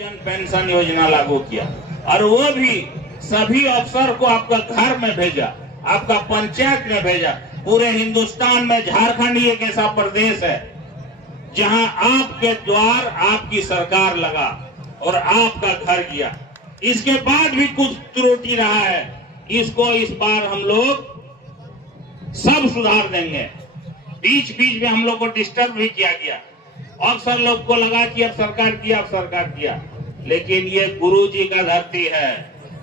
जन पेंशन योजना लागू किया और वो भी सभी अफसर को आपका घर में भेजा, आपका पंचायत में भेजा। पूरे हिंदुस्तान में झारखंड ही एक ऐसा प्रदेश है जहां आपके द्वार आपकी सरकार लगा और आपका घर गया। इसके बाद भी कुछ त्रुटि रहा है, इसको इस बार हम लोग सब सुधार देंगे। बीच बीच में हम लोग को डिस्टर्ब भी किया गया, अक्सर लोग को लगा कि अब सरकार किया, लेकिन ये गुरुजी का धरती है,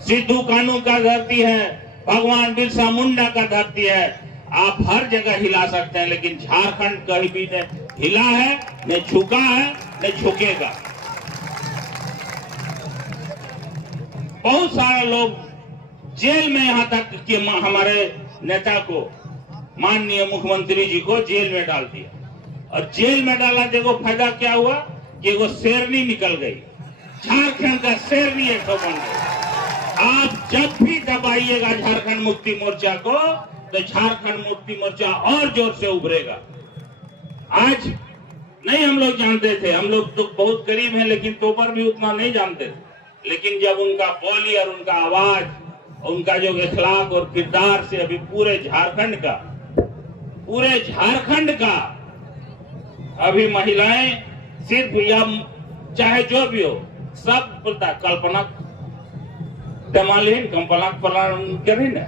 सिद्धू कानू का धरती है, भगवान बिरसा मुंडा का धरती है। आप हर जगह हिला सकते हैं, लेकिन झारखंड कहीं भी न हिला है, न झुका है, न झुकेगा। बहुत सारे लोग जेल में, यहाँ तक कि हमारे नेता को, माननीय मुख्यमंत्री जी को जेल में डाल दिया। और जेल में डाला, देखो फायदा क्या हुआ कि वो शेरनी निकल गई, झारखंड का शेरनी एक बन गई। आप जब भी दबाइएगा झारखंड मुक्ति मोर्चा को, तो झारखंड मुक्ति मोर्चा और जोर से उभरेगा। आज नहीं हम लोग जानते थे, हम लोग तो बहुत करीब हैं, लेकिन तोपर भी उतना नहीं जानते थे। लेकिन जब उनका बोली और उनका आवाज, उनका जो इखलाक और किरदार से अभी पूरे झारखंड का अभी महिलाएं सिर्फ या चाहे जो भी हो, सब बोलता कल्पना करी ना।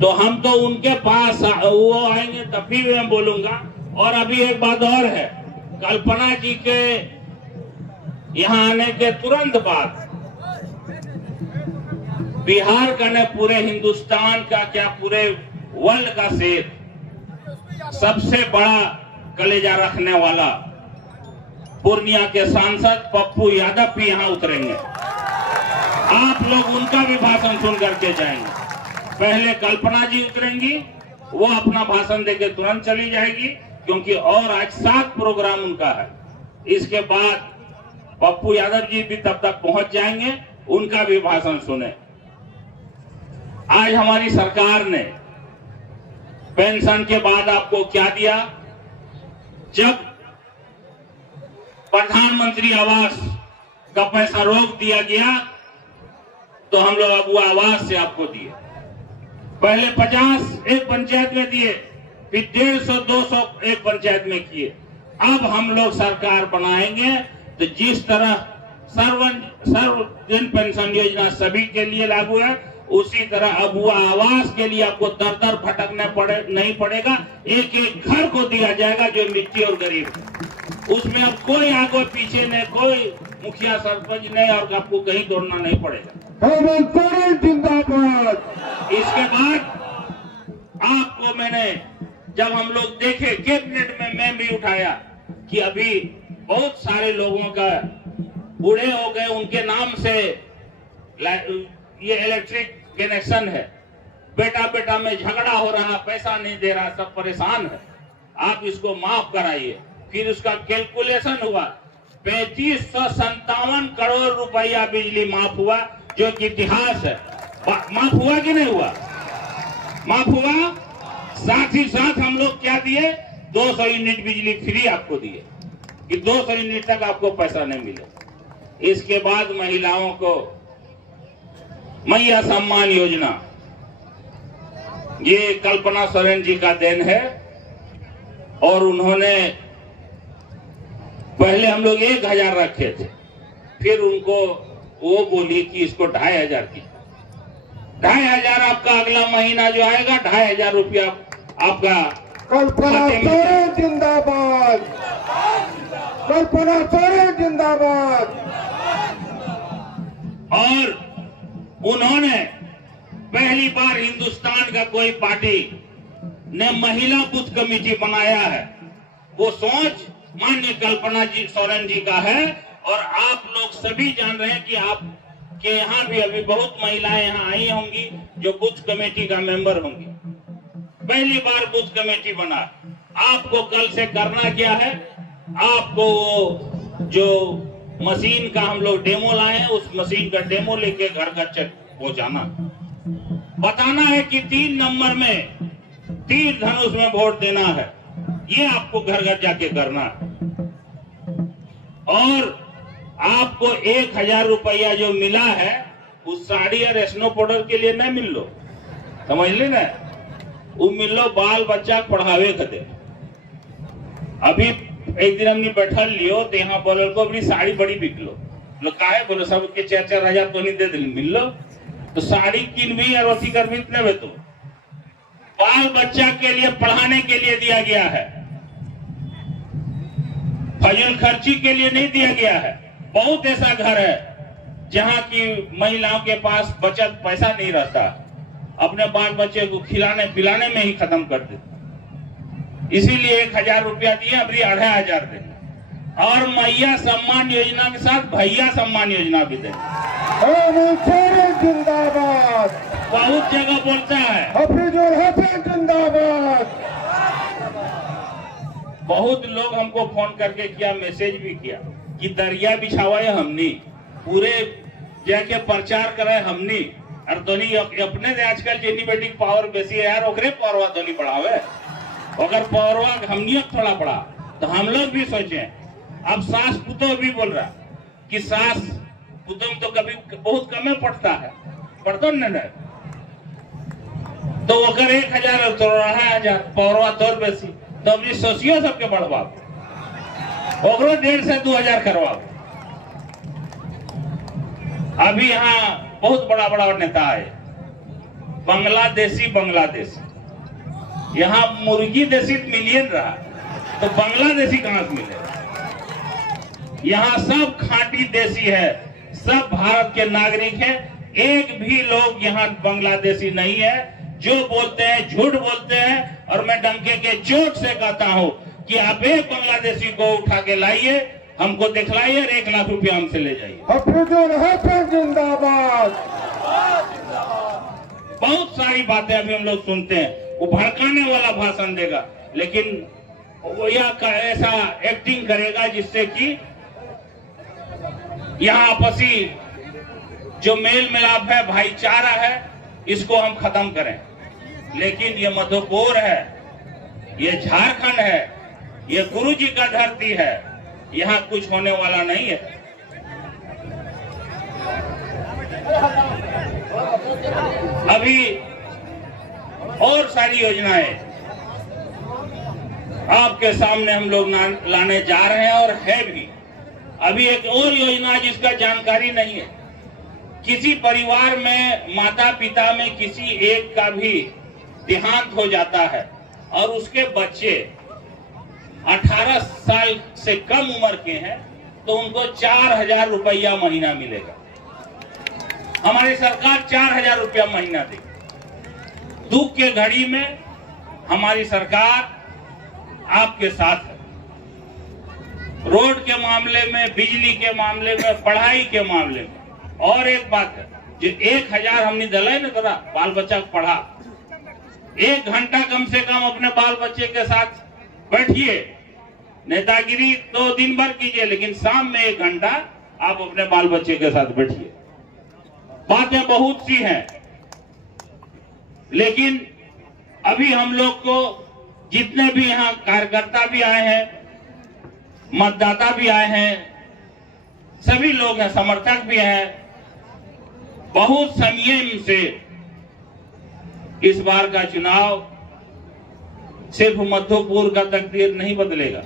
तो हम तो उनके पास वो आएंगे तभी मैं बोलूंगा। और अभी एक बात और है, कल्पना जी के यहाँ आने के तुरंत बाद बिहार का न पूरे हिंदुस्तान का क्या पूरे वर्ल्ड का शेर, सबसे बड़ा कलेजा रखने वाला पूर्णिया के सांसद पप्पू यादव भी यहाँ उतरेंगे। आप लोग उनका भी भाषण सुन करके जाएंगे। पहले कल्पना जी उतरेंगी, वो अपना भाषण देके तुरंत चली जाएगी, क्योंकि और आज 7 प्रोग्राम उनका है। इसके बाद पप्पू यादव जी भी तब तक पहुंच जाएंगे, उनका भी भाषण सुने। आज हमारी सरकार ने पेंशन के बाद आपको क्या दिया? जब प्रधानमंत्री आवास का पैसा रोक दिया गया, तो हम लोग अब वो आवास से आपको दिए। पहले 50 एक पंचायत में दिए, फिर 150-200 एक पंचायत में किए। अब हम लोग सरकार बनाएंगे तो जिस तरह सर्वजन पेंशन योजना सभी के लिए लागू है, उसी तरह अब वो आवास के लिए आपको दर भटकने नहीं पड़ेगा। एक एक घर को दिया जाएगा जो मिट्टी और गरीब है। उसमें अब कोई आगे पीछे नहीं, कोई मुखिया सरपंच नहीं, और आपको कहीं दौड़ना नहीं पड़ेगा। जिंदाबाद। इसके बाद आपको मैंने, जब हम लोग देखे कैबिनेट में, मैं भी उठाया कि अभी बहुत सारे लोगों का बूढ़े हो गए, उनके नाम से ये इलेक्ट्रिक कनेक्शन है, बेटा में झगड़ा हो रहा, पैसा नहीं दे रहा, सब परेशान है, आप इसको माफ कराइए। फिर उसका कैलकुलेशन हुआ, 3557 करोड़ रुपया बिजली माफ हुआ, जो कि इतिहास है। माफ हुआ कि नहीं हुआ? माफ हुआ। साथ ही साथ हम लोग क्या दिए? 200 यूनिट बिजली फ्री आपको दिए, कि 200 यूनिट तक आपको पैसा नहीं मिले। इसके बाद महिलाओं को मैया सम्मान योजना, ये कल्पना सोरेन जी का देन है। और उन्होंने पहले हम लोग 1000 रखे थे, फिर उनको वो बोली कि इसको 2500 की। 2500 आपका अगला महीना जो आएगा, 2500 रुपया आपका। कल्पना सोरेन जिंदाबाद, कल्पना सोरेन जिंदाबाद। और उन्होंने पहली बार हिंदुस्तान का कोई पार्टी ने महिला बूथ कमेटी बनाया है। वो सोच माननीय कल्पना जी सोरेन जी का है। और आप लोग सभी जान रहे हैं कि आपके यहाँ भी अभी बहुत महिलाएं यहाँ आई होंगी जो बूथ कमेटी का मेंबर होंगी। पहली बार बूथ कमेटी बना। आपको कल से करना क्या है? आपको जो मशीन का हम लोग डेमो लाए हैं, उस मशीन का डेमो लेके घर घर चेक पहुंचाना, बताना है कि 3 नंबर में तीर धनुष में वोट देना है। ये आपको घर घर जाके करना है। और आपको 1000 रुपया जो मिला है उस साड़ी और स्नो पाउडर के लिए नहीं मिल लो, समझ ले ना, वो मिल लो बाल बच्चा पढ़ावे खदे। अभी एक दिन हमने बैठल लियो तो यहाँ बोलो को अपनी साड़ी बड़ी बिक लो, काहे बोलो सबके 4-4 हजार तो नहीं दे दिल मिल लो, तो साड़ी किन भी और अथी कर भी इतने तो बाल बच्चा के लिए पढ़ाने के लिए दिया गया है, फजूल खर्ची के लिए नहीं दिया गया है। बहुत ऐसा घर है जहां की महिलाओं के पास बचत पैसा नहीं रहता, अपने बाल बच्चे को खिलाने पिलाने में ही खत्म कर देते। इसीलिए 1000 रुपया दिए, अभी 2500 दे, और मैया सम्मान योजना के साथ भैया सम्मान योजना भी दे। जिंदाबाद, बहुत जगह बोलता है, हफीजुल हसन जिंदाबाद। बहुत लोग हमको फोन करके किया, मैसेज भी किया कि दरिया बिछावाए हमनी, पूरे जाके प्रचार करे हमनी, और दोनी अपने आजकल जेनिबेटिक पावर बेसी है यार, ओकरे पावरवा दोनी बढ़ावे, अगर पावरवा हमनी थोड़ा बढ़ा तो हम लोग भी सोचे। अब सास पुतो भी बोल रहा कि सास पुतो तो कभी बहुत कम पड़ता है, पढ़तो न, तो अगर 1000 तो 2500 पावरवा तौर बेसी, तो अपनी सोचियो सबके बढ़वाओ, ओकरो 1.5 से 2000 करवाओ। अभी यहाँ बहुत बड़ा बड़ा नेता है, बांग्लादेशी, यहाँ मुर्गी देशी मिलियन रहा, तो बांग्लादेशी कहां से मिले? यहाँ सब खांटी देशी है, सब भारत के नागरिक हैं, एक भी लोग यहाँ बांग्लादेशी नहीं है। जो बोलते हैं झूठ बोलते हैं, और मैं डंके के चोट से कहता हूं कि आप एक बांग्लादेशी को उठा के लाइए, हमको दिखलाइए और 1 लाख रुपया हमसे ले जाइए। हफीजुल हसन जिंदाबाद। बहुत सारी बातें अभी हम लोग सुनते हैं, वो भड़काने वाला भाषण देगा, लेकिन वो यह ऐसा एक्टिंग करेगा जिससे कि यहाँ आपसी जो मेल मिलाप है, भाईचारा है, इसको हम खत्म करें। लेकिन ये मधुपुर है, ये झारखंड है, ये गुरु जी का धरती है, यहाँ कुछ होने वाला नहीं है। अभी और सारी योजनाएं आपके सामने हम लोग लाने जा रहे हैं, और है भी। अभी एक और योजना जिसका जानकारी नहीं है, किसी परिवार में माता पिता में किसी एक का भी देहांत हो जाता है और उसके बच्चे 18 साल से कम उम्र के हैं, तो उनको 4000 रुपया महीना मिलेगा। हमारी सरकार 4000 रुपया महीना देगी। दुख के घड़ी में हमारी सरकार आपके साथ है, रोड के मामले में, बिजली के मामले में, पढ़ाई के मामले में। और एक बात है, जो 1000 हमने दिलाए ना तोरा बाल बच्चा को पढ़ा, 1 घंटा कम से कम अपने बाल बच्चे के साथ बैठिए। नेतागिरी तो दिन भर कीजिए, लेकिन शाम में 1 घंटा आप अपने बाल बच्चे के साथ बैठिए। बातें बहुत सी हैं, लेकिन अभी हम लोग को जितने भी यहाँ कार्यकर्ता भी आए हैं, मतदाता भी आए हैं, सभी लोग हैं, समर्थक भी हैं, बहुत संयम से इस बार का चुनाव सिर्फ मधुपुर का तकदीर नहीं बदलेगा,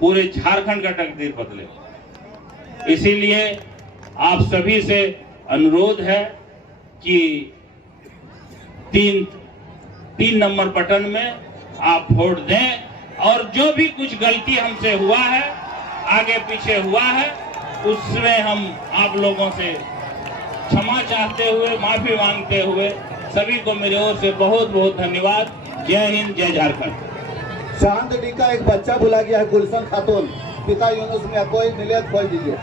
पूरे झारखंड का तकदीर बदलेगा। इसीलिए आप सभी से अनुरोध है कि 3 नंबर बटन में आप वोट दें, और जो भी कुछ गलती हमसे हुआ है, आगे पीछे हुआ है, उसमें हम आप लोगों से क्षमा चाहते हुए, माफी मांगते हुए, सभी को मेरी ओर से बहुत बहुत धन्यवाद। जय हिंद, जय झारखंड। चांदनी का एक बच्चा बुला गया है, गुलशन खातून, पिता यूनुस मियां, कोई मिले खोल दीजिए।